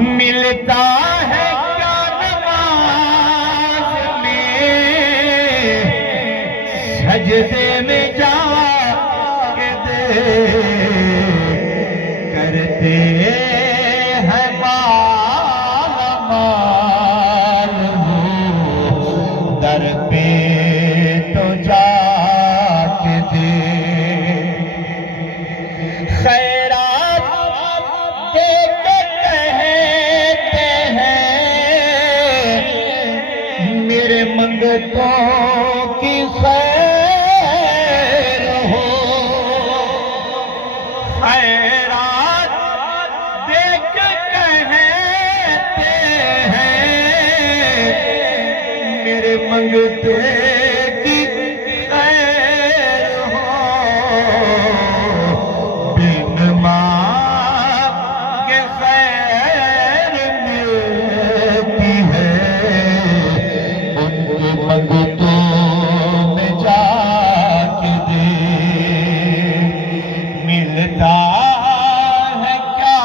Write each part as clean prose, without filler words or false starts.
ملتا ہے کیا نماز میں سجدے میں جا کے دے کرتے ہیں مال در پہ تو جا کے دے خیرات دے کے کہتے ہیں میرے منگتوں کی خیر ہو خیرات دے کے کہتے ہیں میرے منگتے کی خیر ہو بن ماں کے خیر ملتی ہے ان کی منگتوں میں جا کے دے ملتا ہے کیا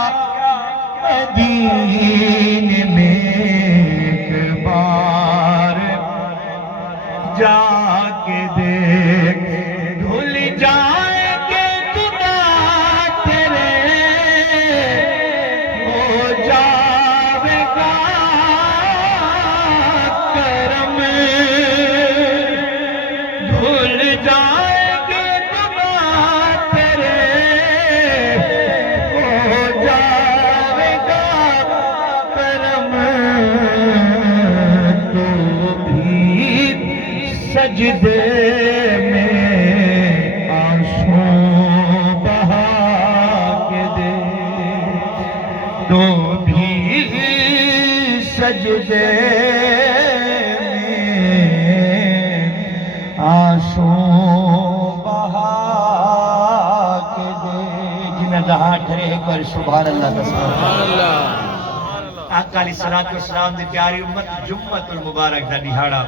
مدینے میں ایک بار جا کے دیکھ دھل جائیں گے گناہ تیرے ہو جاوے گا کرم دھل جائیں گے گناہ تیرے ہو جاوے گا کرم تو بھی سجدے میں آنسو بہا کے دے تو بھی سجدے میں آنسو بہا کے دے جنہیں جہاں ٹھرے ایک بار سبحان اللہ کا سبحان اللہ آقا علیہ السلام دی پیاری امت جمعۃ المبارک دا دہاڑا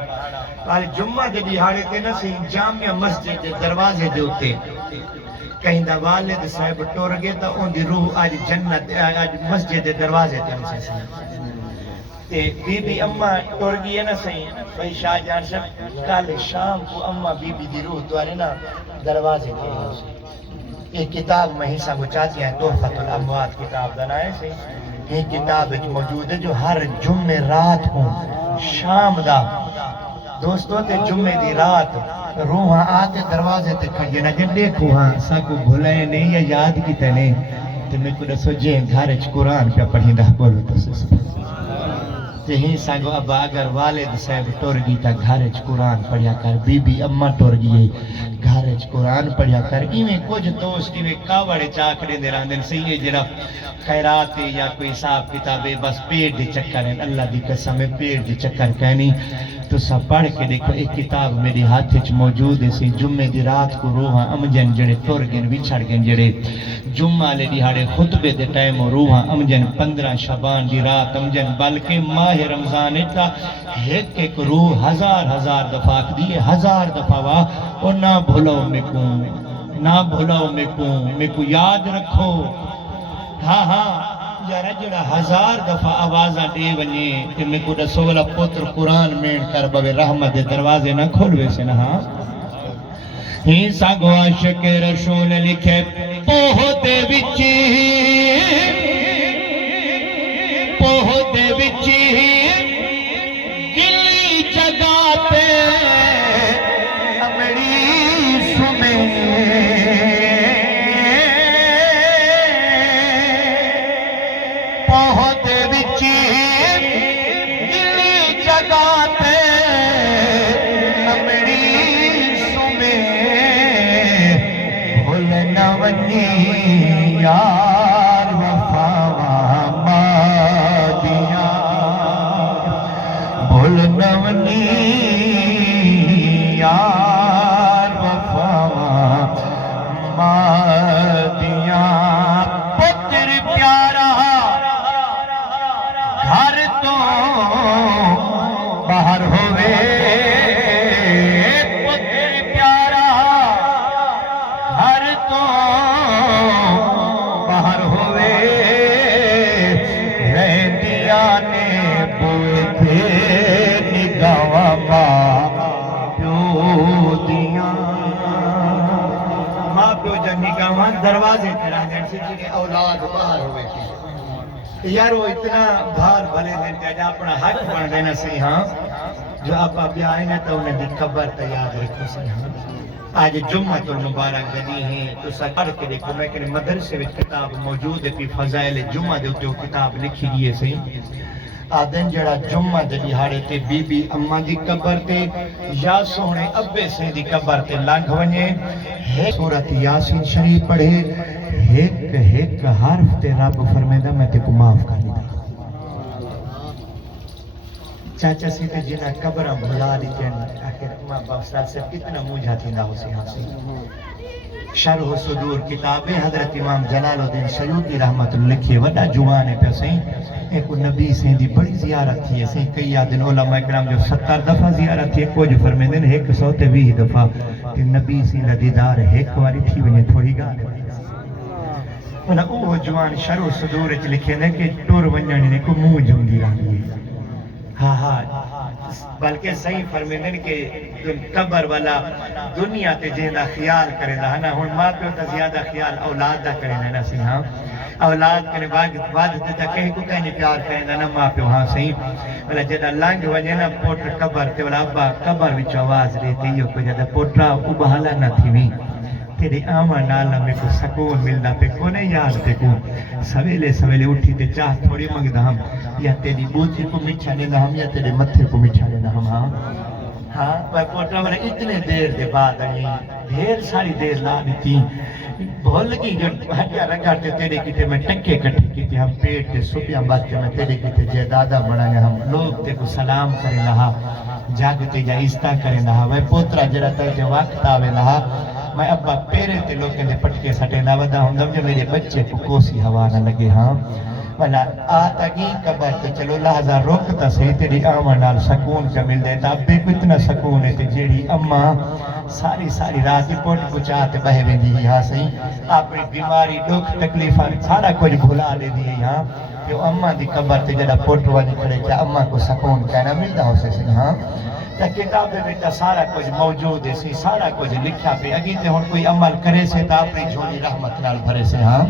آج جمعہ دے دہاڑے تے نہ سی جامع مسجد دے دروازے دے ہوتے کہیں دا والد صاحب ٹور گئے تا ان دی روح آج جنت آج مسجد دے دروازے تے نہ سی تے بی بی اماں ٹور گئی ہے نہ سی بھائی شاہ جان صاحب کل شام کو اماں بی بی دی روح توارے نا دروازے تے ایک کتاب میں حصہ کو چاہتی ہیں تحفۃ الاموات کتاب دنائے سے یہ کتاب موجود ہے جو ہر جمعے رات کو شام دا دوستوں تے جمعے دی رات روحاں آتے دروازے تے کھڑی نہ جن دیکھو ہاں سا کو بھولائے نہیں یا یاد کی تنے تے میں کو دسو جے گھر اچ قرآن پہ پڑھی دا بولو تو تے ہی سانگو ابا اگر والد صاحب ٹور گئی تا گھر اچ قرآن پڑھیا کر بی بی اماں ٹور گئی گھر اچ قرآن پڑھیا کر ایویں کچھ دوست ایویں کاوڑے چاکڑے دے راندن سی ہے جڑا خیرات یا کوئی حساب کتابے بس پیٹ دے چکر ہیں اللہ دی قسم ہے پیٹ دے چکر کہنی تو سب پڑھ کے دیکھو ایک کتاب میری ہاتھ وچ موجود ہے سی جمعے دی رات کو روحاں امجن جڑے ٹر گئے وچھڑ گئے جڑے جمعہ لے دیہاڑے خطبے دے ٹائم روحاں امجن 15 شعبان دی رات امجن بلکہ ماہ رمضان اتا ایک ایک روح ہزار دفعہ دیئے 1000 دفعہ وا اور نہ بھولاؤ میں کو یاد رکھو ہاں یارا جڑا 1000 دفعہ آوازاں دے ونجے تے میں کو رسول پتر قرآن مین کر بوے رحمت دے دروازے نہ کھولوے سے نہ ہاں ہی ساگو عاشق رسول لکھے پوہ دے وچی گلی جگہ تے امڑی سمیں پوہ دے وچی گلی جگہ تے امڑی سمیں بھول نہ ونی یا دین سی جی اولاد باہر ہوئے کی یار وہ اتنا بھار بھلے دن جا اپنا حق بن دینا سی ہاں جو آپ آئے نا تو انہیں دی قبر تیاد رکھو سی ہاں آج جمعہ المبارک گنی ہے تو سکر کے دیکھو میں کہ مدرسے وچ کتاب موجود ہے پی فضائل جمعہ دے تو کتاب لکھی گئی ہے سی آدن جڑا جمعہ دے دیہاڑے تے بی بی اماں دی قبر تے یا سونے ابے سے دی قبر تے لنگھ ونجے سورۃ یاسین شریف پڑھے ایک حرف تے رب فرمیدا میں تے کو معاف کر دیتا چاچا سی تے جنہ قبراں بھلا دیتے آخر ماں باپ ساتھ سے کتنا موجہ تھیندا ہو سی ہاں سی شرح صدور کتاب حضرت امام جلال الدین سیوطی رحمت اللہ لکھے وڈا جوان ہے پہ سہیں ایک نبی سے دی بڑی زیارت تھی سہیں کئی آدن علماء کرام جو 70 دفعہ زیارت تھی کچھ فرمیدن 120 دفعہ کہ نبی سے دیدار ایک واری تھی ونجے تھوڑی گا انہا اوہ جوان شرح صدور اچھ لکھے دے کہ ٹور ونجنے کو منہ جمدی رہنگی ہاں بلکہ صحیح فرمیدن کہ قبر والا دنیا تے جہاں خیال کرے دا نا ہون ماں پیو تا زیادہ خیال اولاد دا کرے نا سی ہاں اولاد کرے بعد دیتا کہیں کو کہیں پیار کرے نا ماں پیو ہاں صحیح والا جدہ لانگ وجہ نا پوٹر قبر تے والا ابا قبر وچ آواز لیتے ہی کو جدہ پوٹرا ابحالا نہ تھی بھی تیرے آمہ نالا میں کو سکون ملنا پہ کونے یاد پہ کو سویلے اٹھی تے چاہ تھوڑی مگدہ ہم یا تیری بوتی کو مٹھا لینا ہم یا تیرے متھے کو مٹھا لینا ہم ہاں پر پوٹرا میں اتنے دیر دے بعد آئی ڈھیر ساری دیر لا دیتی بھول لگی جو ہٹیا رگاتے تیرے کیتے میں ٹکے کٹھی کیتے ہم پیٹ تے سپیاں بچے میں تیرے کیتے جے دادا بڑھا گیا ہم لوگ تے کو سلام کرے لہا جاگتے جا عزتہ کرے لہا وہ پوترا جرا تے وقت آوے لہا میں ابا پیرے تے لوگیں دے پٹکے سٹے نہ ودا ہوں جو میرے بچے کو کوسی ہوا نہ لگے ہاں والا آتا گی قبر تے چلو لحظہ روکتا سے تیری آمن نال سکون کا مل دیتا ابے کو اتنا سکون ہے تے جیڑی اماں ساری رات پوٹ پچاتے بہے ویندی ہی ہاں سہی اپنی بیماری دکھ تکلیفاں سارا کچھ بھلا لے دی ہاں جو اماں دی قبر تے جڑا پوٹ وانی کھڑے کیا اماں کو سکون کہنا ملتا ہو سے ہاں تا کتاب میں بیٹا سارا کچھ موجود ہے سی سارا کچھ لکھا پہ اگی تے ہن کوئی عمل کرے سے تا اپنی جھولی رحمت نال بھرے سے ہاں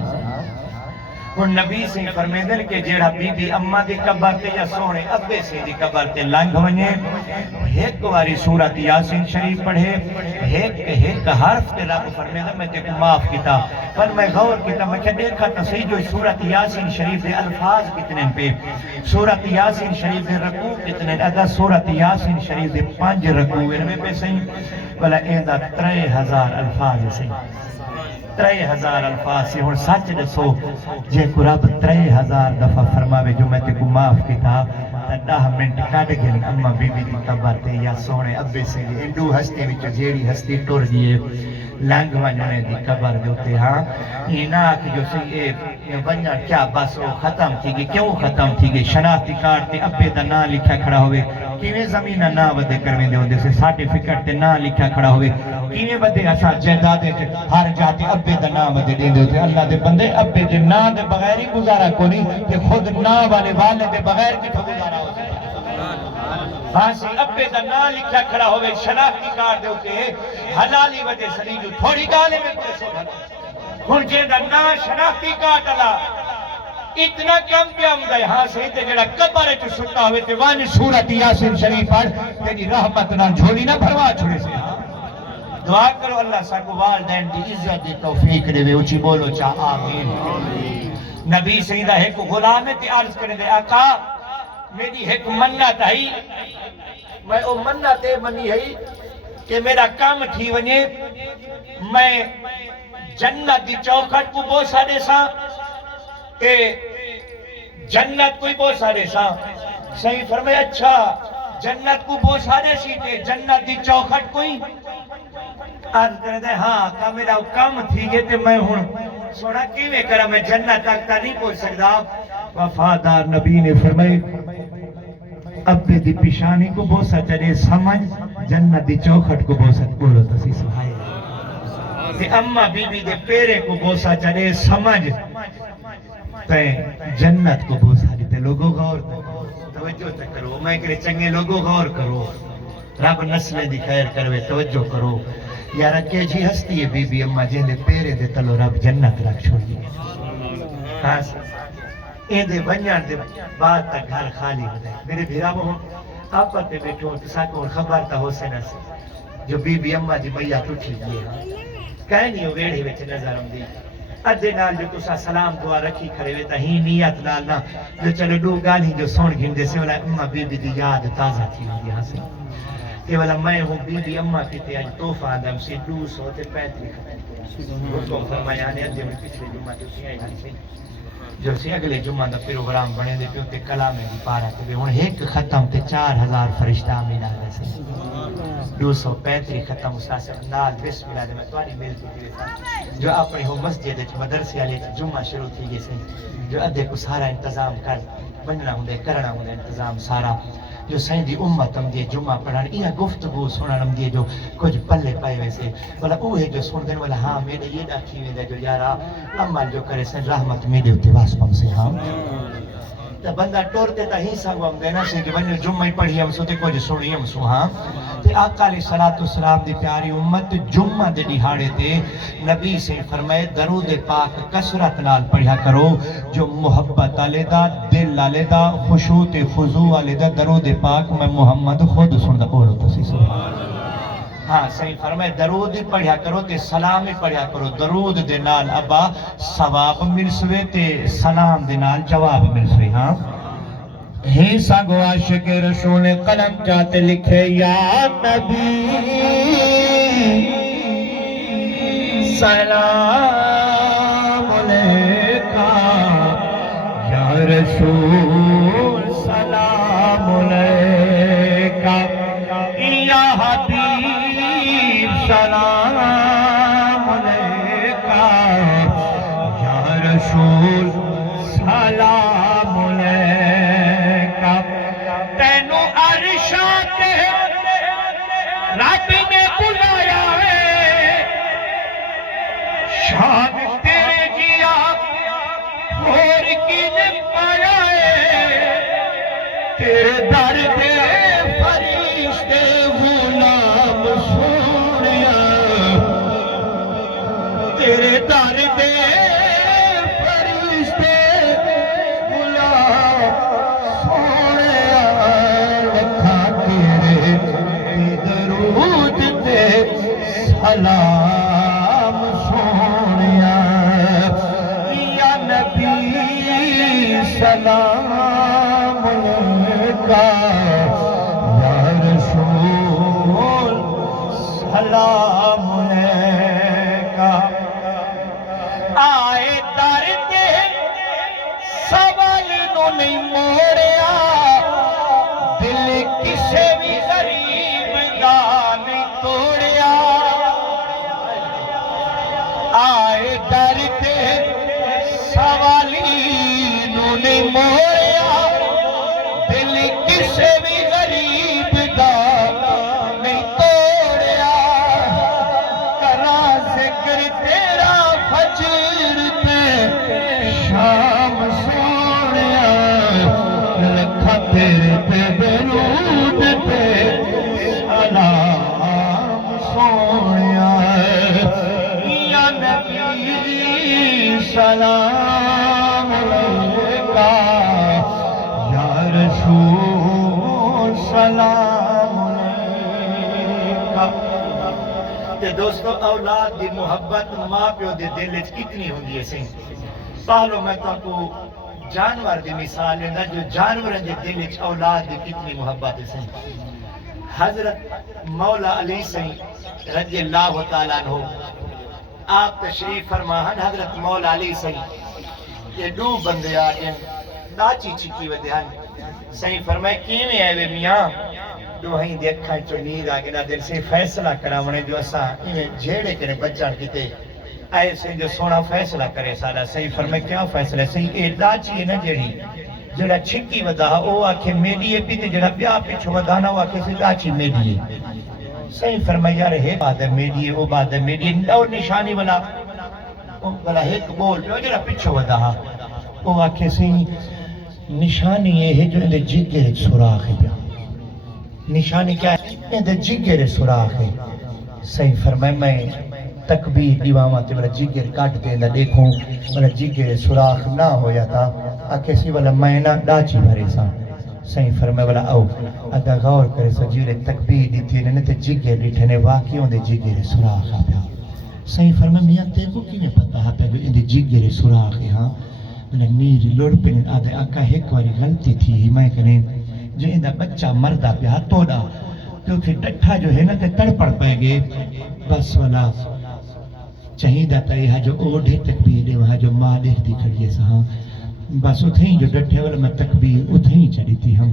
ہن نبی سے فرمیندن کہ جیڑا بی بی اماں دی قبر تے یا سونے ابے سے دی قبر تے لنگھ ونجے ایک واری سورۃ یاسین شریف پڑھے ایک حرف تے رب فرمیندن میں تے کو معاف کیتا پر میں غور کیتا میں کہ دیکھا تو صحیح جو سورۃ یاسین شریف دے الفاظ کتنے پہ سورۃ یاسین شریف دے رکوع کتنے ادا سورۃ یاسین شریف دے 5 رکوع ان میں پہ صحیح بلا ایندا 3000 الفاظ ہے صحیح 3000 الفاظ سے اور سچ دسو جے کو رب 3000 دفعہ فرماوے جو میں تے کو معاف کیتا 10 منٹ کٹ گئے اما بی بی دی قبر تے یا سونے ابے سے انڈو ہستی وچ جیڑی ہستی ٹر گئی لنگ ونجنے دی قبر دے اوتے ہاں یہ نہ کہ جو سی اے ونجا کیا بس وہ ختم تھی گئی کیوں ختم تھی گئی شناختی کارڈ تے ابے دا نام لکھا کھڑا ہوئے کیویں زمینہ نہ ودے کرویں دے ہوندے سے سرٹیفکیٹ تے نام لکھا کھڑا ہوئے کیویں ودے اسا جائیدادے تے ہر جاتے ابے دا نام ودے دیندے ہوتے اللہ دے بندے ابے دے نام دے بغیر ہی گزارا کوئی تے خود نام والے والد دے بغیر کتھوں گزارا ہوتا ہاں سی ابے دا نام لکھا کھڑا ہوئے شناختی کارڈ دے ہوتے حلالی وجہ سلی جو تھوڑی گالے میں کوئی سو ہن جے دا نام شناختی کارڈ اللہ اتنا کم پہ آمدہ ہاں سے تے جڑا قبر چ ستا ہوئے تے وانی سورۃ یاسین شریف پڑھ تیری رحمت نال جھولی نہ بھروا چھوڑے سے دعا کرو اللہ ساکو والدین دی عزت دی توفیق دے اونچی بولو چاہ آمین نبی سیدہ ایک غلام تے عرض کرے دے آقا میری ایک منت ہے میں او منت منی ہے کہ میرا کام تھی ونجے میں جنت دی چوکھٹ کو بوسا دے سا کہ جنت کوئی بوسا دے سا صحیح فرمائے اچھا جنت کو بوسا دے سی تے جنت دی چوکھٹ کوئی عرض کرے دے ہاں کہ میرا کام تھی گئے تے میں ہوں سونا کیویں کرا میں جنت تک تا نہیں پہنچ سکتا وفادار نبی نے فرمائے ابے دی پیشانی کو بوسا چلے سمجھ جنت دی چوکھٹ کو بوسا بولو تسی سبحان تے اما بی بی دے پیرے کو بوسا چلے سمجھ تے جنت کو بوسا دیتے لوگوں غور توجہ تک کرو میں کہے چنگے لوگوں غور کرو رب نسلیں دی خیر کروے توجہ کرو یار کہ جی ہستی ہے بی بی اماں جن دے پیرے دے تلو رب جنت رکھ چھوڑی ہاں اے دے بنیان دے بعد تک گھر خالی ہو جائے میرے بھیرا وہ آپ پر پہ بیٹھو تسا کو خبر تا ہو سے نہ سے جو بی بی اماں دی بھیا ٹوٹی گئی ہے کہیں نہیں ہو ویڑے وچ نظر آمدی ادھے نال جو تسا سلام دعا رکھی کھڑے وے تا ہی نیت نال نہ جو چلو دو گالی جو سن گھندے سے والا اماں بی بی دی یاد تازہ تھی ہوندی ہاں سے کہ والا میں ہوں بی بی اماں کی تے آج توفہ آدم سے 235 حکم فرمایا نے ادھے میں پچھلے جمعہ جو سی آئی سے جو سی اگلے جمعہ دا پروگرام بنے دے پیوں تے کلامیں دی پارا تے ہن ایک ختم تے 4000 فرشتہ آمین آلے سے 235 ختم استاد سے نال بسم اللہ دے میں تواری مل کی جو اپنی ہو مسجد وچ مدرسے والے جمعہ شروع تھی گئی سے جو ادھے کو سارا انتظام کر بننا ہوندے کرنا ہوندے انتظام سارا جو سائیں دی امت ہم دی جمعہ پڑھان یہ گفتگو سنن ہم دی جو کچھ پلے پائے ویسے بلا اوہ جو سن دین والا ہاں میرے یہ ڈاکی میں دے جو یارا عمل جو کرے سن رحمت میرے ہوتی واسپم سے ہاں تا بندہ ٹورتے تا ہی سنگو ہم دینا سے کہ بنیو جمعہ پڑھی ہم سو تے کچھ سنی ہم سو ہاں تے آقا علیہ السلام دی پیاری امت جمعہ دے دہاڑے تے نبی سے فرمائے درود پاک کثرت نال پڑھیا کرو جو محبت والے دا دل والے دا خشوع تے خضوع والے دا درود پاک میں محمد خود سندا بولو تسی سبحان ہاں صحیح فرمائے درود ہی پڑھیا کرو تے سلام ہی پڑھیا کرو درود دے نال ابا ثواب ملسوے تے سلام دے نال جواب ملسوے ہاں ہی سانگو عاشق رسول قلم چاہتے لکھے یا نبی سلام علیکہ یا رسول سلام علیکہ یا حبیب سلام علیکہ یا رسول سلام علیکہ تینو عرشات رب نے بلایا ہے شان تیرے جیا اور کی نے پایا ہے تیرے در دے فرشتے غلام سونیا تیرے در دے فرشتے غلام سونیا لکھا تیرے درود تے سلام سونیا یا نبی سلام علیکہ یا رسول سلام علیکہ آئے در تے سوال نو نہیں موڑیا دل کسے بھی غریب دا نہیں توڑیا آئے در تے سوالی نو نہیں موڑیا دل کسے بھی غریب دا نہیں توڑیا کرا ذکر تیرا فجر تے شام سونیا لکھا تیرے تے درود تے سلام سونیا یا نبی سلام علیکہ یا رسول سلام علیکہ تے دوستو اولاد دی محبت ماں پیو دے دل وچ کتنی ہوندی ہے سی پہلو میں تو کو جانور دی مثال لینا جو جانورن دے دل وچ اولاد دی کتنی محبت ہے سی حضرت مولا علی سی رضی اللہ تعالیٰ عنہ آپ تشریف فرماہن حضرت مولا علی سی یہ دو بندے آگئے ناچی چکی ودہن صحیح فرمائے کیویں آئے وے میاں دو ہی دیکھائیں چو نید آگے نا دل سے فیصلہ کرامنے جو اسا ایویں جھیڑے کنے بچان کیتے آئے سے جو سونا فیصلہ کرے سارا صحیح فرمائے کیا فیصلہ صحیح اے لاچی ہے نا جڑی جڑا چھکی ودا او آکھے میڈیے پیتے جڑا بیا پیچھو ودانا وہ آکھے سے لاچی میڈیے صحیح فرمائے یار ہے بات ہے میڈیے او بات ہے میڈیے اور نشانی والا بلا ایک بول پہ جڑا پیچھو ودا او آکھے سے نشانی یہ ہے جو اندے جگر سوراخ ہے پیا نشانی کیا ہے اندے جگر سوراخ ہے صحیح فرمائے میں تکبیر دیواما تے والا جگر کٹ دیندا دیکھوں والا جگر سوراخ نہ ہویا تھا کسی والا میں نہ ڈاچی بھرے سا صحیح فرمائے والا او ادا غور کرے سو جیرے تکبیر دیتی نے تے جگر ڈٹھنے واقعوں دے جگر سوراخ آ پیا صحیح فرمائے میاں تے کو کیویں پتہ ہے پیا ان دے جگر سوراخ ہاں میں نیری لڑ پہ آدھے آقا ایک واری غلطی تھی میں کہنے جو اندہ بچہ مردہ پہ ہاتھوں دا تو پھر ڈٹھا جو ہے نا تے تڑپڑ پہ گئے بس والا چاہیدہ تا یہ جو اوڑھے تکبیر ہے وہاں جو ماں دیکھ دی کھڑی ہے سہاں بس اتھیں جو ڈٹھے والا میں تکبیر اتھیں چڑھی تھی ہم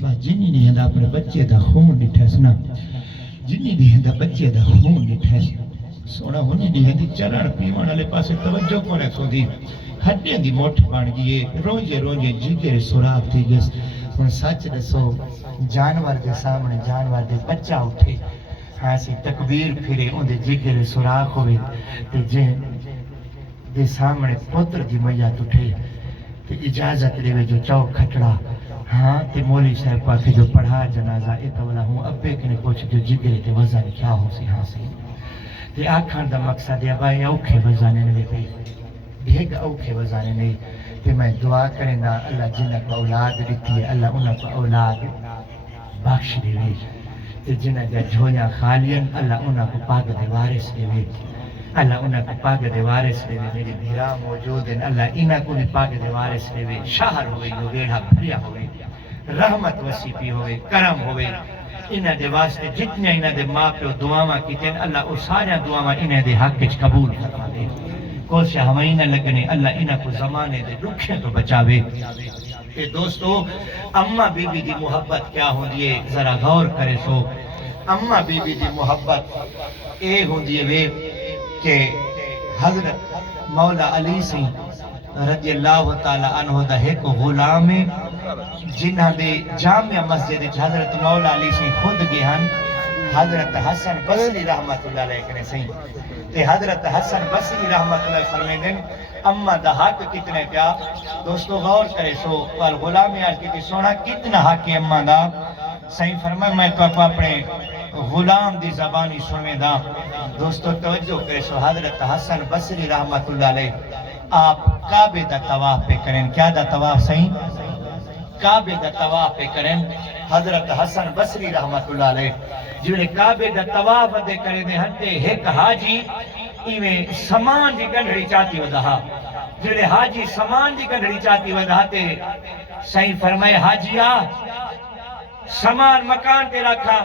بس جنہی نہیں ہندہ اپنے بچے دا خون ڈٹھے سنا جنہی نہیں ہندہ بچے دا خون ڈٹھے سونا ہونی نہیں ہندی چرن پیمان والے پاسے توجہ کو رکھو دی ہڈیاں دی موٹھ بن گئی روجے روجے جگر سوراخ تھی گس ہن سچ دسو جانور دے سامنے جانور دے بچہ اٹھے ہاں سی تکبیر پھرے ان دے جگر سوراخ ہوئے تے جے دے سامنے پتر دی میت اٹھے تے اجازت دے جو چوک کھٹڑا ہاں تے مولوی صاحب پاکے جو پڑھا جنازہ اے تولا ہوں ابے کنے پوچھ جو جگر تے وزن کیا ہو سی ہاں سی تے آکھان دا مقصد ہے بھائی اوکھے وزانے نے پہ بھیگ اوکھے وزانے نہیں کہ میں دعا کریں دا اللہ جنہ کو اولاد دیتی ہے اللہ انہ کو اولاد بخش دے وے تے جنہ جا جھولیاں خالین اللہ انہ کو پاک دے وارث دے وے اللہ انہ کو پاک دے وارث دے وے میری بھیرا موجود ہیں اللہ انہ کو بھی پاک دے وارث دے وے شہر ہوئے جو ویڑھا بھریا ہوئے رحمت وسیپی ہوئے کرم ہوئے انہ دے واسطے جتنے انہ دے ماں پیو دعاواں کیتے ہیں اللہ اس سارے دعاواں انہ دے حق وچ قبول فرما دے کوشش ہمیں نہ لگنے اللہ انہ کو زمانے دے دکھیں تو بچاوے کہ دوستو اماں بی بی دی محبت کیا ہوں دیئے ذرا غور کرے سو اماں بی بی دی محبت اے ہوں دیئے وے کہ حضرت مولا علی سی رضی اللہ تعالیٰ عنہ دا ایک غلام جنہ دے جامع مسجد حضرت مولا علی سی خود گہن حضرت حسن بصری رحمت اللہ علیہ کنے سہیں تے حضرت حسن بصری رحمت اللہ فرمائیں دیں اما دا حق کتنے پیا دوستو غور کرے سو والغلام یاد کی سونا کتنا حق ہے اما دا صحیح فرمائیں میں تو اپنے غلام دی زبانی سنویں دا دوستو توجہ کرے سو حضرت حسن بصری رحمت اللہ علیہ آپ کعبے دا طواف پہ کریں کیا دا طواف صحیح کعبے دا طواف پہ کریں حضرت حسن بصری رحمت اللہ علیہ جنہیں کعبے دا طواف دے کرے دے ہنتے ایک حاجی ایویں سامان دی گنڈڑی چاہتی ودہا جنہیں حاجی سامان دی گنڈڑی چاہتی ودہا تے صحیح فرمائے حاجیہ سامان مکان تے رکھا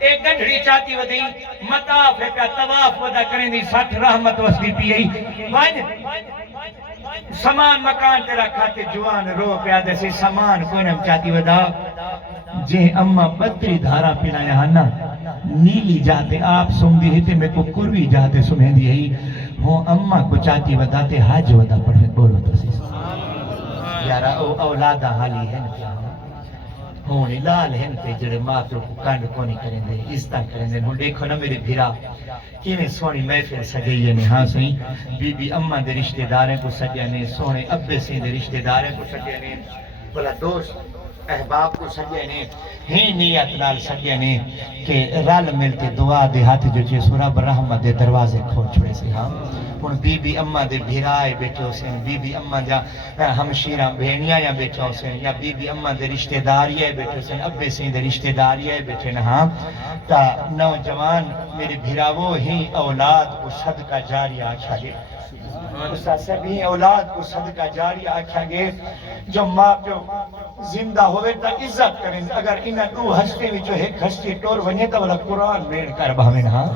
ایک گنڈڑی چاہتی ودی مطاف ہے پہ طواف ودا کریں دی ساتھ رحمت وستی پیئی سامان مکان تے رکھا تے جوان رو پہ دے سامان کوئی نم چاہتی ودا جے اممہ بدری دھارا پلایا ہنا نیلی جاتے آپ سمدی ہی تے میں کو کروی جاتے سمہیں دی ہی ہوں اممہ کو چاہتی ودا تے حاج ودا پڑھے بولو تو سی یارا اولادہ حالی ہے نا ہونی لال ہیں تے جڑے ماں پیو کو کانڈ کونی کریں دے عزتاں کریں دے ہوں دیکھو نا میرے بھیرا کیویں سونی محفل سجائی نے ہاں سہی بی بی اماں دے رشتہ داریں کو سجانے سونے ابے سے دے رشتہ داریں کو سجانے بلا دوست احباب کو سجانے ہی نیت نال سجانے کہ رال ملتے دعا دے ہاتھ جو چیز رب رحمت دے دروازے کھول چھوڑے سے ہاں ہن بی بی اماں دے بھیرائے بیٹھے ہو سن بی بی اماں جا ہمشیراں بہنیاں یا بیٹھے ہو سن یا بی بی اماں دے رشتہ داریاں بیٹھے ہو سن ابے سے دے رشتہ داریاں بیٹھے نہ ہاں تا نوجوان میرے بھیراوو ہی اولاد کو صدقہ جاریہ آکھا گے استاد صاحب ہی اولاد کو صدقہ جاریہ آکھا گے جو ماں پیو زندہ ہوئے تا عزت کریں اگر انہاں دو ہستے وچوں ایک ہستی ٹور ونجے تا والا قرآن مین کر بھاویں ہاں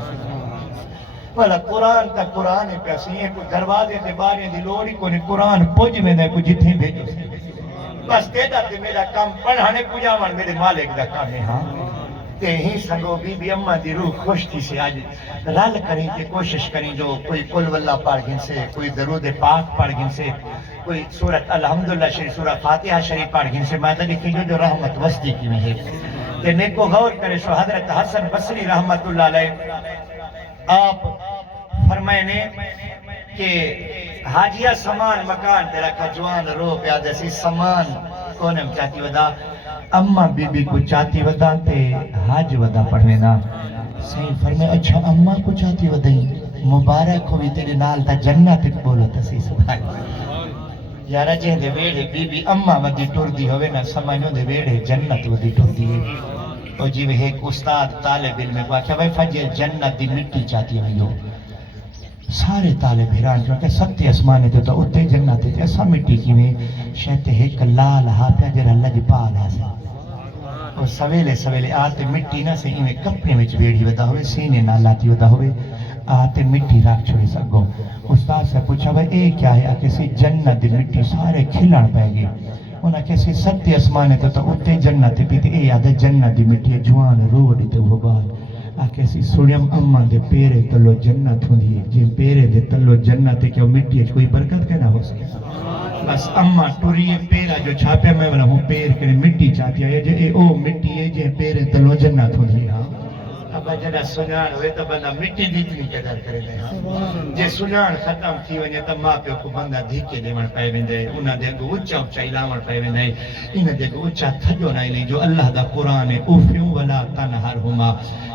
والا قرآن تا قرآن پہ سیئے کو دروازے تے بارے دی لوڑی کو نے قرآن پوج میں دے کو جتھیں بھیجو بس تیدا تے میرا کام پڑھانے پجاون میرے مالک دا کام ہے ہاں تے ہی سنگو بی بی اماں دی روح خوش تھی سے آج رل کریں کہ کوشش کریں جو کوئی قل واللہ پڑھ گن سے کوئی درود پاک پڑھ گن سے کوئی سورت الحمدللہ شریف سورہ فاتحہ شریف پڑھ گن سے مادہ لکھی جو رحمت وسطی کی میں ہے تے نیکو غور کرے سو حضرت حسن بصری رحمت اللہ علیہ آپ فرمائنے کہ حاجیہ سامان مکان تے رکھا جوان رو پیا جیسی سامان کونم چاہتی ودا اممہ بی بی کو چاہتی ودا تے حاج ودا پڑھنے نا صحیح فرمائے اچھا اماں کو چاہتی ودائی مبارک ہوئی تیرے نال تا جنت بولو تسی سبحان یارا جے دے ویڑے بی بی اماں ودی ٹر دی ہوئے نا سمجھو دے ویڑے جنت ودی ٹر دی ہے اور جی وہ ایک استاد طالب علم کو آکھا بھائی فجر جنت دی مٹی چاہتی ہوئی ہو سارے طالب حیران کیونکہ ستے اسمانے تو اتے جنت تے ایسا مٹی کی میں شہتے ایک لال ہا پیا جر اللہ جی پال ہے اور سویلے سویلے آتے مٹی نہ سے ایویں کپڑے میں بیڑی ودا ہوئے سینے نہ لاتی ودا ہوئے آتے مٹی رکھ چھوڑے سکو استاد سے پوچھا بھائی اے کیا ہے کسی جنت دی مٹی سارے کھلن پہ گئے انہاں کسی ستے اسمانے تو اتے جنت پیتے اے آدھے جنت دی مٹی جوان رو دیتے وہ بات آکے سی سنیم اماں دے پیرے تلو جنت ہوں دیئے جن پیرے دے تلو جنت ہے کہ وہ مٹی ہے کوئی برکت کہنا ہو سکتا بس اماں ٹوریے پیرا جو چھاپے میں والا ہوں پیر کے مٹی چاہتی ہے جے او مٹی ہے جن پیرے تلو جنت ہوں دیئے اب جنہ سنان ہوئے تو بندہ مٹی دیتنی قدر کرے دے جے سنان ختم تھی ونجے تو ماں پیو کو بندہ دھیکے دے من پائے ویندے انہاں دے کو اچھا اچھا علاوہ پائے ویندے انہاں دے کو اچھا تھجو نہ نہیں جو اللہ دا قرآن ہے اوفیوں ولا تنہرہما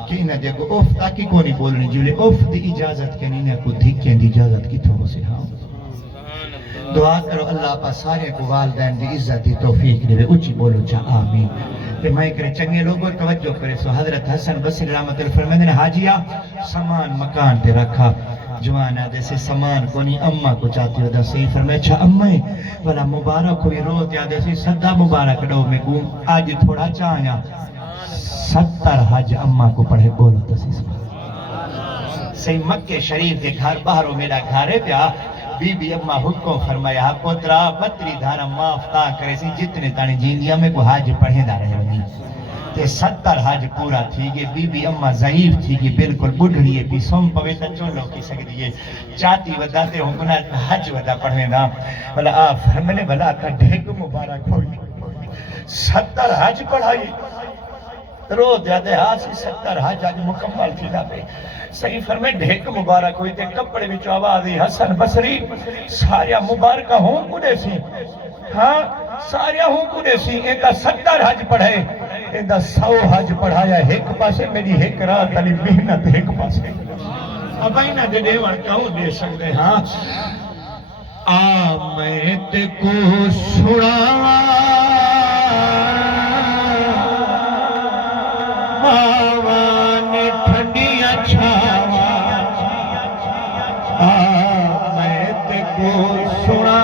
کہ انہاں دے کو اوف تاکی کو نہیں بولنی جولے اوف دی اجازت کے نہیں کو دھیکے دی اجازت کی تو سے ہاں دعا کرو اللہ پا سارے کو والدین دی عزت دی توفیق دے اچھی بولو چاہ آمین کہ میں کرے چنگے لوگوں توجہ کرے سو حضرت حسن بصری رحمت اللہ فرمائے نے حاجیہ سامان مکان تے رکھا جوان آدھے سے سامان کو نہیں اماں کو چاہتی ہوتا صحیح فرمائے اچھا اماں والا مبارک ہوئی روز آدھے سے صدہ مبارک ڈو میں گوں آج تھوڑا چاہیا 70 حج اماں کو پڑھے بولو تو صحیح مکہ شریف کے گھر باہروں میرا گھر ہے پیا بی بی اماں حکم فرمایا پترا بطری دھارا مافتا کرے سی جتنے تانے جیندیا میں کو حج پڑھے دا رہے ونی تے 70 حج پورا تھی گئے بی بی اماں ضعیف تھی گئی بالکل بڑھڑی ہے بھی سوم پوے تا چولو کی سکتی ہے چاہتی وداتے ہوں گناہ حج ودا پڑھنے دا بلا آپ فرمانے بلا تا ڈھیک مبارک ہوئی 70 حج پڑھائی رو دیادے ہاسی 70 حج آج مکمل تھی دا پہ صحیح فرمائے ڈھیک مبارک ہوئی تے کپڑے میں جو آوازی حسن بصری ساریا مبارکہ ہوں کنے سی ہاں ساریا ہوں کنے سی ایندہ 70 حج پڑھے ایندہ 100 حج پڑھایا ایک پاسے میری ایک رات علی محنت ایک پاسے اب اینا دے دیوان کہوں دے سکتے ہاں آمید کو سڑا ماوان ٹھنڈیا چھاوا آمید کو سڑا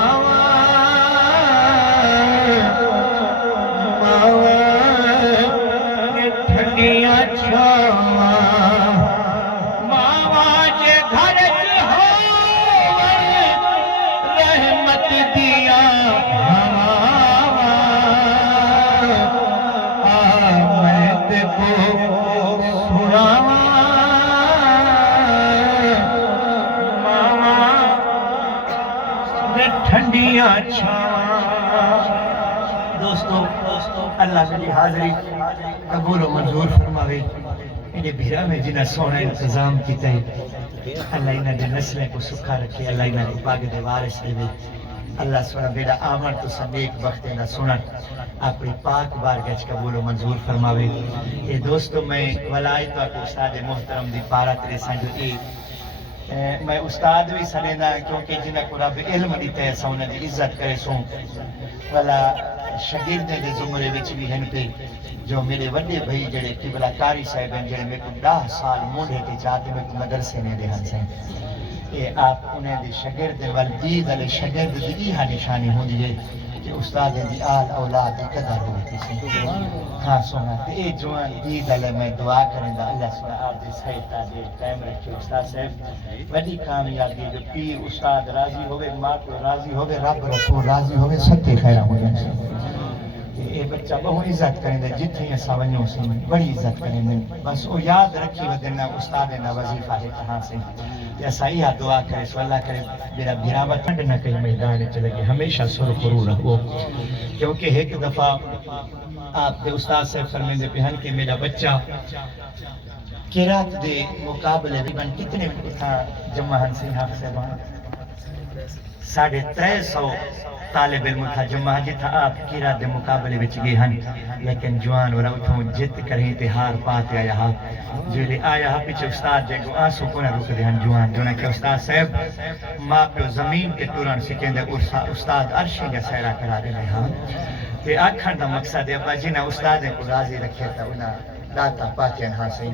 ماوان ٹھنڈیا چھاوا ماوان جے گھر ہو رحمت دیا ٹھنڈیاں چھاواں دوستو اللہ کی حاضری قبول و منظور فرماوے انہیں بھیرہ میں جنہ سونا انتظام کیتا ہے اللہ انہیں دے نسلیں کو سکھا رکھے اللہ انہیں دے پاک دے وارث دے اللہ سونا بیڑا آمن تو سنیک وقت نہ سنن اپنی پاک بارگاہ قبول و منظور فرماوے اے دوستو میں ولایت کو استاد محترم دی پارا تیرے سنجو میں استاد بھی سنینا کیونکہ جنہ کو رب علم دیتا ہے سونا دی عزت کرے سوں والا شگرد دے زمرے وچ بھی ہن پہ جو میرے وڈے بھائی جڑے قبلہ کاری صاحب ہیں جڑے میں کو 10 سال مونڈے تے جاتے میں مدرسے نے دے ہن سے یہ آپ انہیں دی شگرد والدید علی شگرد دی ہاں نشانی ہوں دیئے کہ استاد دی آل اولاد دی قدر ہوئی کسی ہاں سونا اے جوان دید علی میں دعا کریں دا اللہ سونا آپ دی صحیح تعدیل قائم رکھے استاد صاحب بڑی کامیابی جو پیر استاد راضی ہوئے ماں کو راضی ہوئے رب رسول راضی ہوئے ستے خیرہ ہوئے اے بچہ بہت عزت کریں دے جتنی ایسا ونیوں سے بڑی عزت کریں دے بس وہ یاد رکھی ودنہ استاد نہ وظیفہ ہے کہاں سے ایسا ہی دعا کرے سو اللہ کرے میرا بھیراوہ ٹھنڈ نہ کہیں میدان چلے گی ہمیشہ سرخرو رہو کیونکہ ایک دفعہ آپ کے استاد سے فرمائیں دے پہن کہ میرا بچہ قرات دے مقابلے بھی بن کتنے منٹ تھا جمعہ ہن سے حافظ سے بان 350 طالب علم تھا جمعہ جتھا آپ کیرا دے مقابلے وچ گئے ہن لیکن جوان اور اتھوں جت کریں تے ہار پاتے آیا ہا جیلے آیا ہا پیچھے استاد دے کو آنسو کونا رک دے ہن جوان جو کہ استاد صاحب ماں پیو زمین تے ٹرن سکھیندے استاد عرشیں دا سیرا کرا دے ہاں تے آکھن دا مقصد ہے ابا جنہ استاد کو راضی رکھے تا انہاں داتا پاتے ہاں صحیح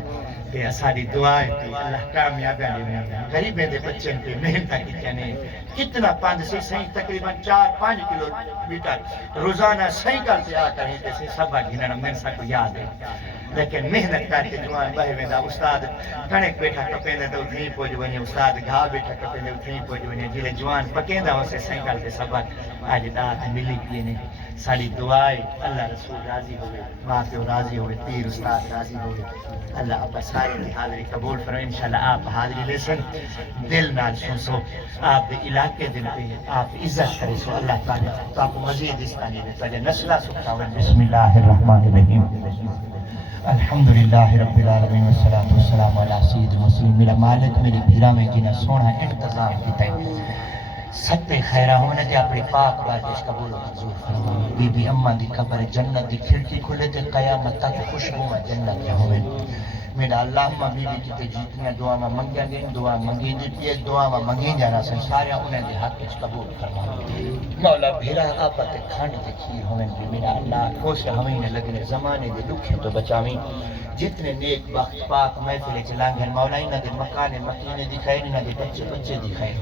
تے اساڑی دعائیں تے اللہ کامیابیاں دے غریبیں دے بچے پہ محنت کیتے نے کتنا پانچ سے صحیح تقریباً 4-5 کلو میٹر روزانہ صحیح کرتے آ کریں جیسے سبا گھننا میں سا کو یاد ہے لیکن محنت کر کے جوان بہے ویندا استاد کنک بیٹھا کپیندے تو اتھیں پہنچ ونجے استاد گھا بیٹھا کپیندے اتھیں پہنچ ونجے جلے جوان پکیندا اسے صحیح کرتے سبق اج دات ملی پئی نے ساری دعائیں اللہ رسول راضی ہوئے ماں پیو راضی ہوئے پیر استاد راضی ہوئے اللہ آپ سارے کی حاضری قبول فرمائے انشاءاللہ آپ حاضری لیسن دل نال سن آپ دے علاقے دن پہ آپ عزت کرے سو اللہ تعالیٰ تو آپ مزید اس طرح دے تجھے نسلہ سکھاویں بسم اللہ الرحمن الرحیم الحمدللہ رب العالمین والصلاة والسلام علی سید مسلم میرا مالک میری بھیرا میں جنہ سونا انتظام کیتا ہے ستے خیرہ ہونے دے اپنی پاک بارش قبول منظور فرمائے بی بی اماں دی قبر جنت دی کھڑکی کھلے تے قیامت تک خوشبو میں جنت کے ہوئے میرا اللہ اماں بی بی کی تے جیتنے دعا میں منگیا گئے دعا منگی دیتی ہے دعا میں منگی جانا سن سارے انہیں دے حق اس قبول فرمائے مولا بھیرا آپا تے کھانڈ تے کھیر ہوئے بھی میرا اللہ کوشش ہمیں لگنے زمانے دے دکھیں تو بچاویں جتنے نیک وقت پاک محفل چلانگن مولا انہ دے مکان مکینے دکھائے انہ دے بچے بچے دکھائے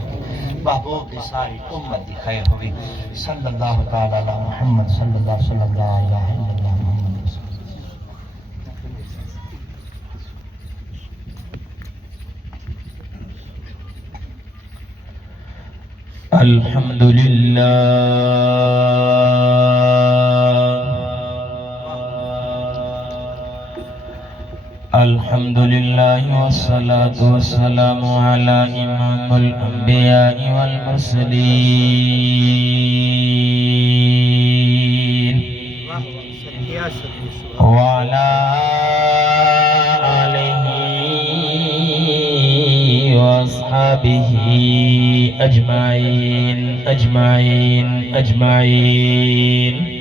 محبوب دی ساری امت دی خیر ہوئی صلی اللہ تعالی علی محمد صلی اللہ صلی اللہ علیہ وسلم محمد الحمدللہ الحمدللہ والصلاة والسلام على امام الانبیاء والمرسلین وعلى آلہ واصحابہ اجمعین اجمعین اجمعین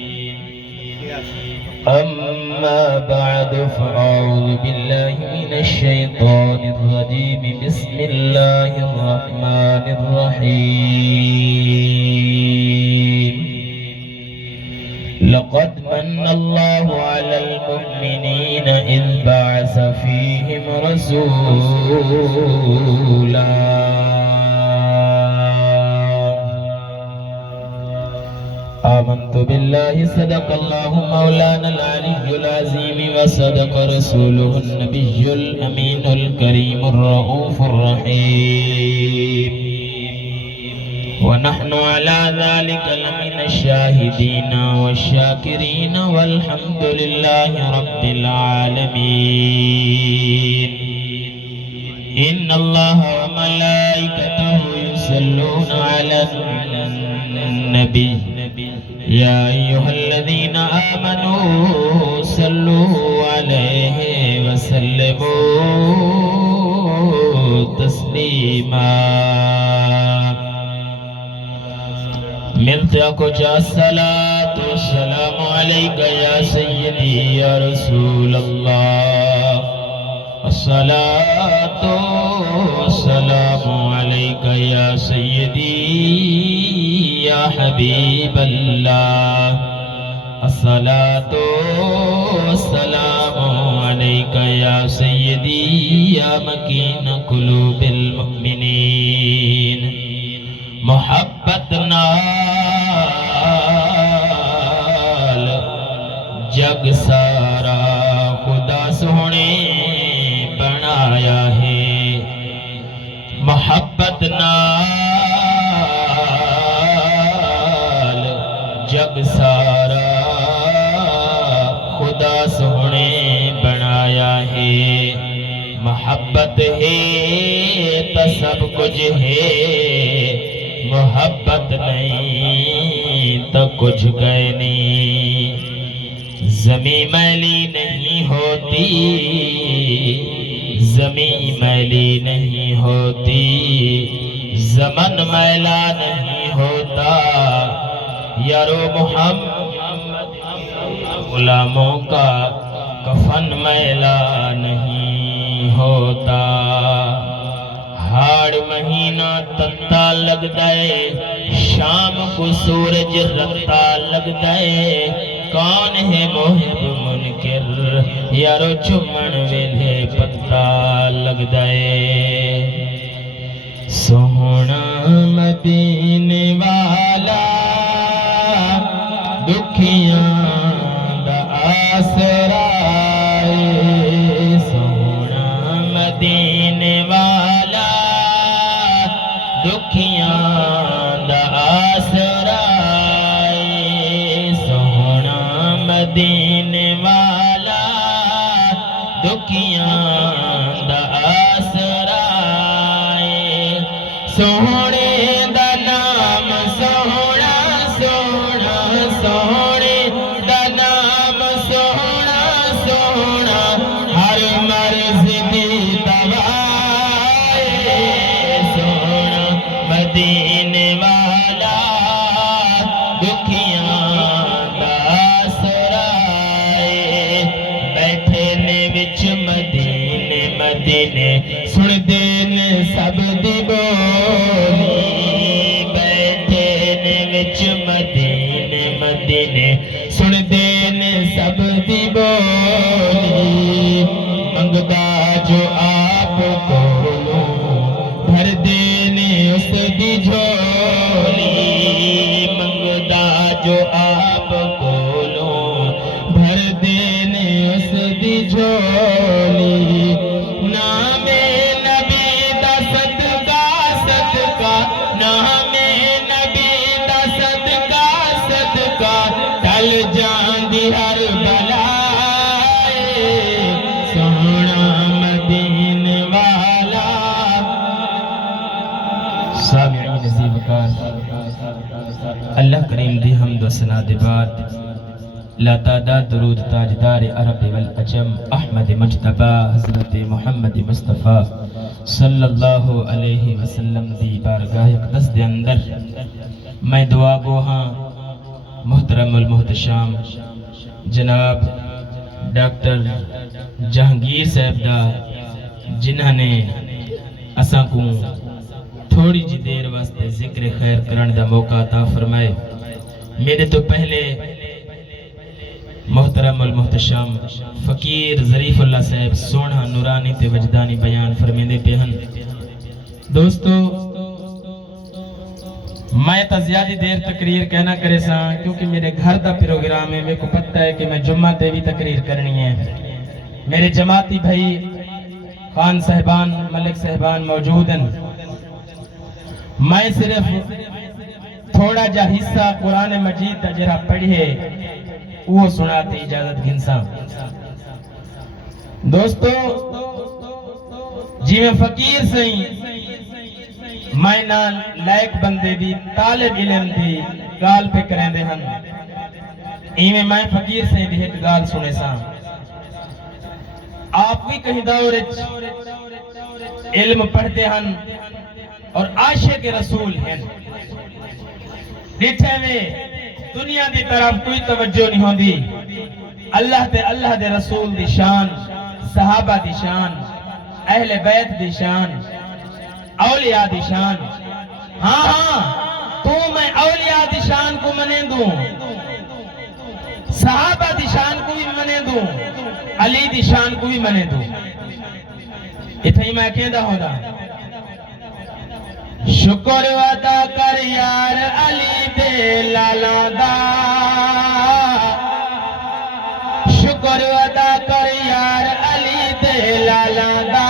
أما بعد فأعوذ بالله من الشيطان الرجيم بسم الله الرحمن الرحيم لقد من الله على المؤمنين إذ بعث فيهم رسولا آمنت بالله صدق الله مولانا العلي العظيم وصدق رسوله النبي الأمين الكريم الرؤوف الرحيم ونحن على ذلك لمن الشاهدين والشاكرين والحمد لله رب العالمين إن الله وملائكته يصلون على النبي يا أيها الذين آمنوا صلوا عليه وسلموا تسليما ملتے کو جا الصلاة والسلام عليك يا سيدي يا رسول الله الصلاة والسلام عليك يا سيدي يا حبيب الله الصلاة والسلام عليك يا سيدي يا مكين قلوب المؤمنين محبت نال جگ سارا خدا سونے بنایا ہے محبت نال جگ سارا خدا سونے بنایا ہے محبت ہے تو سب کچھ ہے محبت نہیں تو کچھ گئے نہیں زمین میلی نہیں ہوتی زمین میلی نہیں ہوتی زمن میلا نہیں ہوتا یارو محمد غلاموں کا کفن میلا نہیں ہوتا ہاڑ مہینہ تتا لگ دے شام کو سورج رتا لگ دے کون ہے محب منکر یارو چمن ویلے پتا لگ دے سونا مدینے والا دکھیاں دا آسرا سونا مدینے والا دکھیاں دا آسرا سونا مدینے والا دکھیاں دا آسرا سونے دا نام سونا سونا سونے دا نام سونا سونا ہر مرض دی دوا سونا مدینے والا دکھیاں دا آسرا بیٹھے نے وچ مدینے مدینے سن دین سب دی بولی بیٹھے نے وچ مدینے مدینے سن دین سب دی بولی منگدا جو آپ کولوں بھر دینے اس دی جھولی منگدا جو آپ کولوں بھر دینے اس دی جھولی نام نبی دا صدقہ صدقہ نام نبی دا صدقہ صدقہ ٹل جاندی ہر بلائے سونا مدینے والا سامعین عزیز وقار اللہ کریم دی حمد و ثنا دے بعد لا تعداد درود تاجدار عرب والعجم احمد مجتبی حضرت محمد مصطفیٰ صلی اللہ علیہ وسلم دی بارگاہ اقدس دے اندر میں دعا گو ہاں محترم المحتشام جناب ڈاکٹر جہانگیر صاحب دا جنہاں نے اساں کو تھوڑی جی دیر واسطے ذکر خیر کرن دا موقع عطا فرمائے میرے تو پہلے محترم المحتشام فقیر ظریف اللہ صاحب سونا نورانی تے وجدانی بیان فرمیندے پہ ہن دوستو میں تا زیادہ دیر تقریر کہنا کرے ساں کیونکہ میرے گھر دا پروگرام ہے میرے کو پتہ ہے کہ میں جمعہ تے بھی تقریر کرنی ہے میرے جماعتی بھائی خان صاحبان ملک صاحبان موجود ہیں میں صرف تھوڑا جا حصہ قرآن مجید دا جرا پڑھے وہ سناتے اجازت گھنساں دوستو جی میں فقیر سہیں میں نال لائق بندے دی طالب علم دی گال پہ کریں دے ہن ایمیں میں فقیر سہیں دی ایک گال سنے ساں آپ بھی کہیں دورج علم پڑھتے ہن اور عاشق رسول ہیں ڈٹھے میں دنیا دی طرف کوئی توجہ نہیں ہوندی اللہ دے رسول دی شان صحابہ دی شان اہل بیت دی شان اولیاء دی شان ہاں تو میں اولیاء دی شان کو منے دوں صحابہ دی شان کو بھی منے دوں علی دی شان کو بھی منے دوں اتھائی میں کہندہ ہوندہ شکر ادا کر یار علی دے لالاں دا شکر ادا کر یار علی دے لالاں دا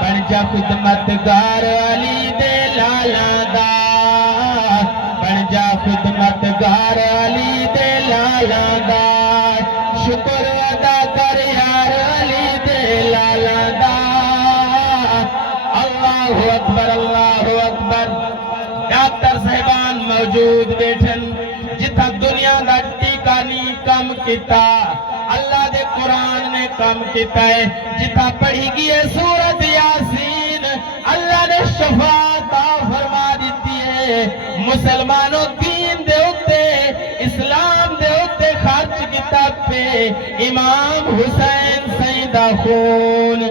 بن جا خدمتگار علی دے لالاں دا بن جا خدمتگار علی دے لالاں دا شکر ادا کر یار علی دے لالاں دا اللہ اکبر ڈاکٹر صاحبان موجود بیٹھن جتھا دنیا دا ٹیکا نہیں کم کیتا اللہ دے قرآن نے کم کیتا ہے جتھا پڑھی گئی ہے سورت یاسین اللہ نے شفاعت فرما دی مسلمانوں دین دے اتے اسلام دے اتے خرچ کتاب پہ امام حسین سیدہ خون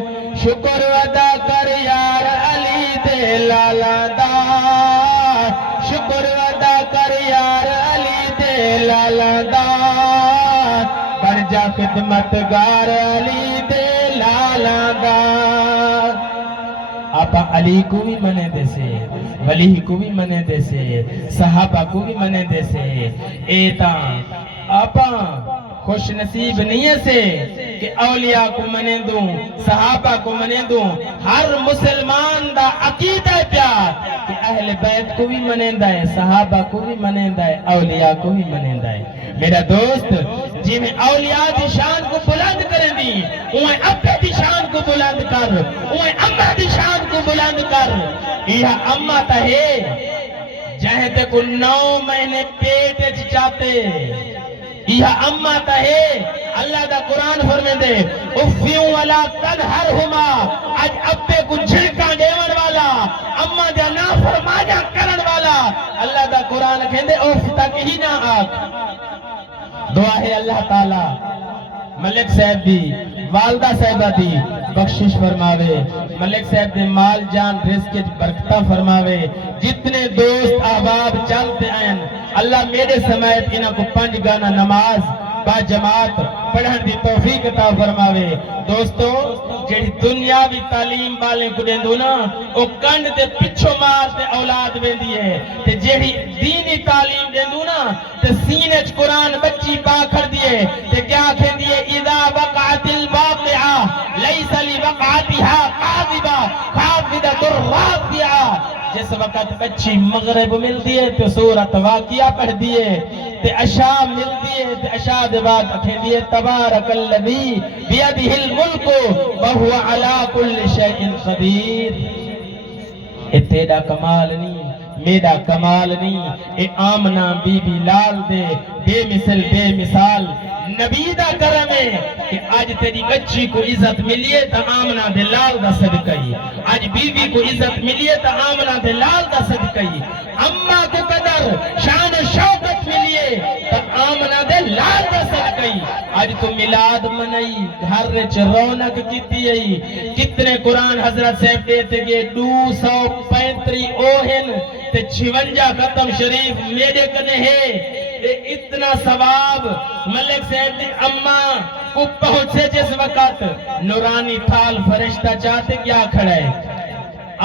شکر ادا کر یار علی دے لالا دا شکر ادا کر یار علی دے لالا دا بن جا خدمتگار علی دے لالا دا آپا علی کو بھی منے دے سے ولی کو بھی منے دے سے صحابہ کو بھی منے دے سے ایتا آپا خوش نصیب نہیں ہے سے کہ اولیاء کو منے دوں صحابہ کو منے دوں ہر مسلمان دا عقیدہ پیار کہ اہل بیت کو بھی منیندہ ہے صحابہ کو بھی منیندہ ہے اولیاء کو بھی منیندہ ہے میرا دوست جی میں اولیاء دی شان کو بلند کریں دی اوہیں ابے دی شان کو بلند کر اوہیں اممہ دی شان کو بلند کر یہ اممہ تا ہے جہاں تے کو 9 مہینے پیٹ چاہتے یہ اممہ تا ہے اللہ دا قرآن فرمے دے افیوں والا تدہرہما آج ابے کو جھلکا دیون والا اممہ دا نا فرمایا کرن والا اللہ دا قرآن کہندے اف تک ہی نہ آگ دعا ہے اللہ تعالی ملک صاحب دی والدہ صاحبہ دی بخشش فرماوے ملک صاحب دے مال جان رزق برکتہ فرماوے جتنے دوست احباب چلتے آئیں اللہ میرے سمیت انہاں کو 5 گانا نماز با جماعت پڑھن دی توفیق عطا فرماوے دوستو جڑی دنیاوی تعلیم والے کو دیندو نا او کنڈ تے پچھو مار تے اولاد ویندی ہے تے جڑی دینی تعلیم دیندو نا تے سینے چ قرآن بچی پا کھڑ دیے تے کیا کہندی ہے اذا وقعت الواقعہ لیس لوقعتها قاذبہ خافضۃ الرافعہ جس وقت بچی مغرب مل دیے تو سورۃ واقعہ پڑھ دیے تے عشاء مل دیے تے عشاء دے بعد کہہ دیے تبارک الذی بیدہ الملک وہو علی کل شیء قدیر اے تیرا کمال نہیں میرا کمال نہیں اے آمنہ بی بی لال دے بے مثال نبی دا کرم ہے کہ آج تیری بچی کو عزت ملیے تا آمنہ دے لال دا صدقائی آج بیوی کو عزت ملیے تا آمنہ دے لال دا صدقائی اممہ کو قدر شان و شوقت ملیے تا آمنہ دے لال دا صدقائی آج تو ملاد منائی گھر رچ رونق کیتی ہے کتنے قرآن حضرت صاحب دیتے گئے 235 اوہن تے 56 ختم شریف میرے کنے ہے اتنا ثواب ملک صاحب دی اممہ کو پہنچے جس وقت نورانی تھال فرشتہ چاہتے کیا کھڑا ہے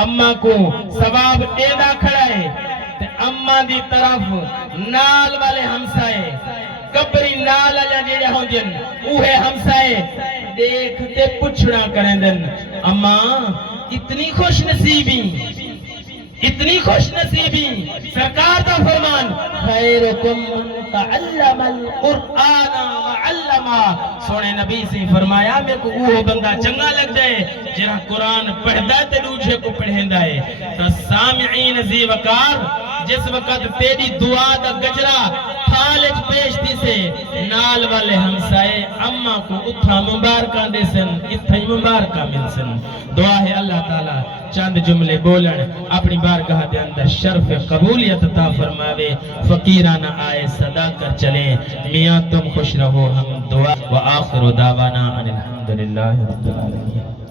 اممہ کو ثواب دینا کھڑا ہے تے اممہ دی طرف نال والے ہمسائے کبری نال آجا جیڑے ہوں دن اوہے ہمسائے دیکھتے پچھڑا کریں دن اممہ اتنی خوش نصیبی سرکار دا فرمان خیرکم تعلم القرآن وعلما سونے نبی سے فرمایا میں کو وہ بندہ چنگا لگ جائے جرا قرآن پڑھدا تے دوجھے کو پڑھیندا ہے تو سامعین زی وقار جس وقت تیری دعا دا گجرا تھالج پیشتی سے نال والے ہمسائے اممہ کو اتھا مبارکہ دے سن اتھا ہی مبارکہ مل سن دعا ہے اللہ تعالیٰ چاند جملے بولن اپنی بارگاہ دے اندر شرف قبولیت عطا فرماوے فقیرانہ آئے صدا کر چلیں میاں تم خوش رہو ہم دعا وآخر دعوانا ان الحمدللہ رب العالمین